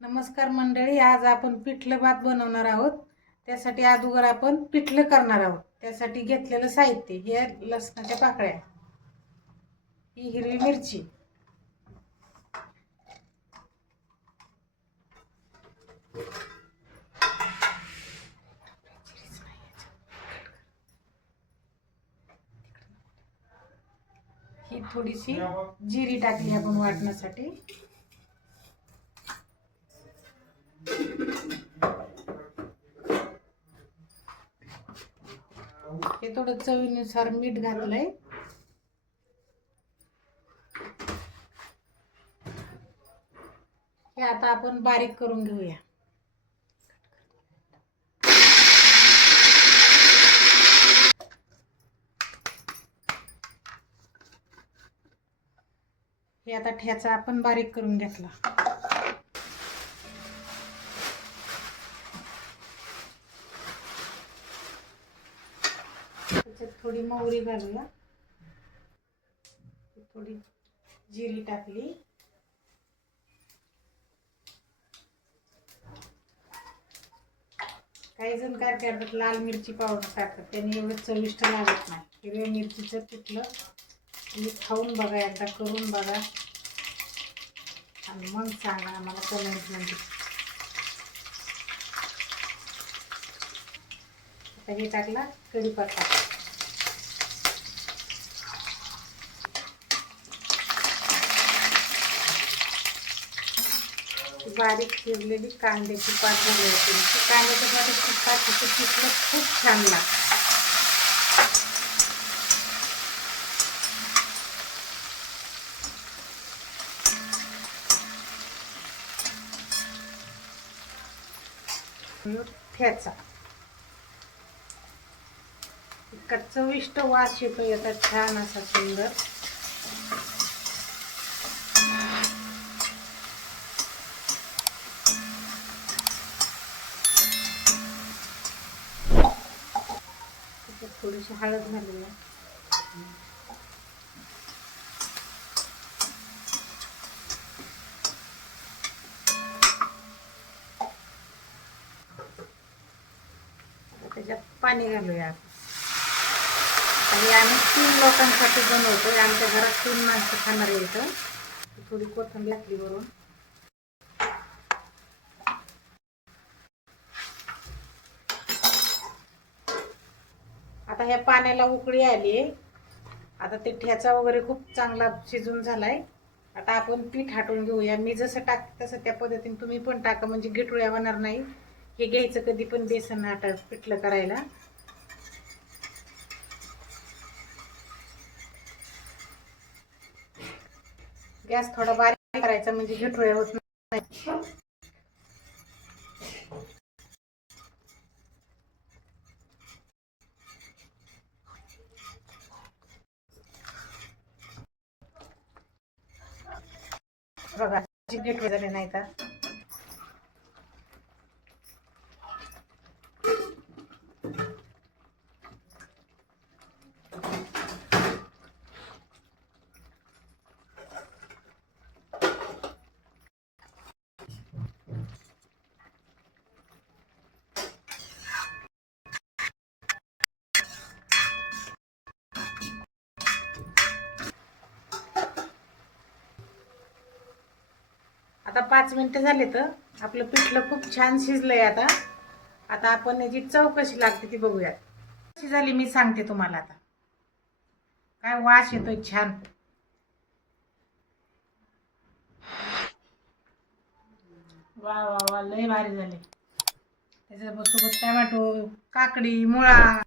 नमस्कार मंडळी आज आपण पिठलं भात बनवणार आहोत. त्यासाठी अगोदर आपण पिठलं करणार आहोत. त्यासाठी घेतलेलं साहित्य हे लसणाच्या पाकळ्या. ही हिरवी मिरची. ही थोडीशी जिरी टाकली आपण वाटण्यासाठी. हे थोडं चवीनुसार मीठ घातलंय. हे आता आपण बारीक करून घेऊया. हे आता ठ्याचा आपण बारीक करून घेतला. थोडी मोहरी घालूया. थोडी जिरी टाकली. काही जण काय करतात लाल मिरची पावडर टाकतात. त्याने एवढं चविष्ट लागत नाही. हिरव्या मिरचीचं पिठलं तुम्ही खाऊन बघा एकदा करून बघा. आणि मग सांगा आम्हाला कमेंटमध्ये आता हे टाकला कढीपत्ता. बारीक चिरलेली कांद्याची पात झाली होती. ती कांद्याच्या पाताची पात तिचं पिठलं खूप छान लागतं ठ्याचा इतका चविष्ट वास येतो याचा छान असा सुंदर. थोडीशी हळद घालूया. त्याच्यात पाणी घालूया. आणि आम्ही तीन लोकांसाठी बनवतो आमच्या घरात तीन माणसं खाणार येतं थोडी कोथंबी घातली वरून. आता ह्या पाण्याला उकळी आली आता ते ठ्याचा वगैरे खूप चांगला शिजून झालाय. आता आपण पीठ हाटून घेऊया. मी जसं टाक तसं त्या पद्धतीने तुम्ही पण टाका. म्हणजे गिटळ्या होणार नाही. हे घ्यायचं कधी पण बेसन आटा पिठलं करायला. गॅस थोडा बारीक करायचा. म्हणजे गिटळ्या होत नाही. बघा गिटळे वगैरे नाही का आता पाच मिनिटं झाले तर आपलं पिठलं खूप छान शिजलंय आता. आता आपण याची चव कशी लागते ती बघूयात. कशी झाली मी सांगते तुम्हाला आता. काय वास येतोय छान. वा वा वा लय भारी झाले. त्याच्यासोबत टमॅटो काकडी मुळा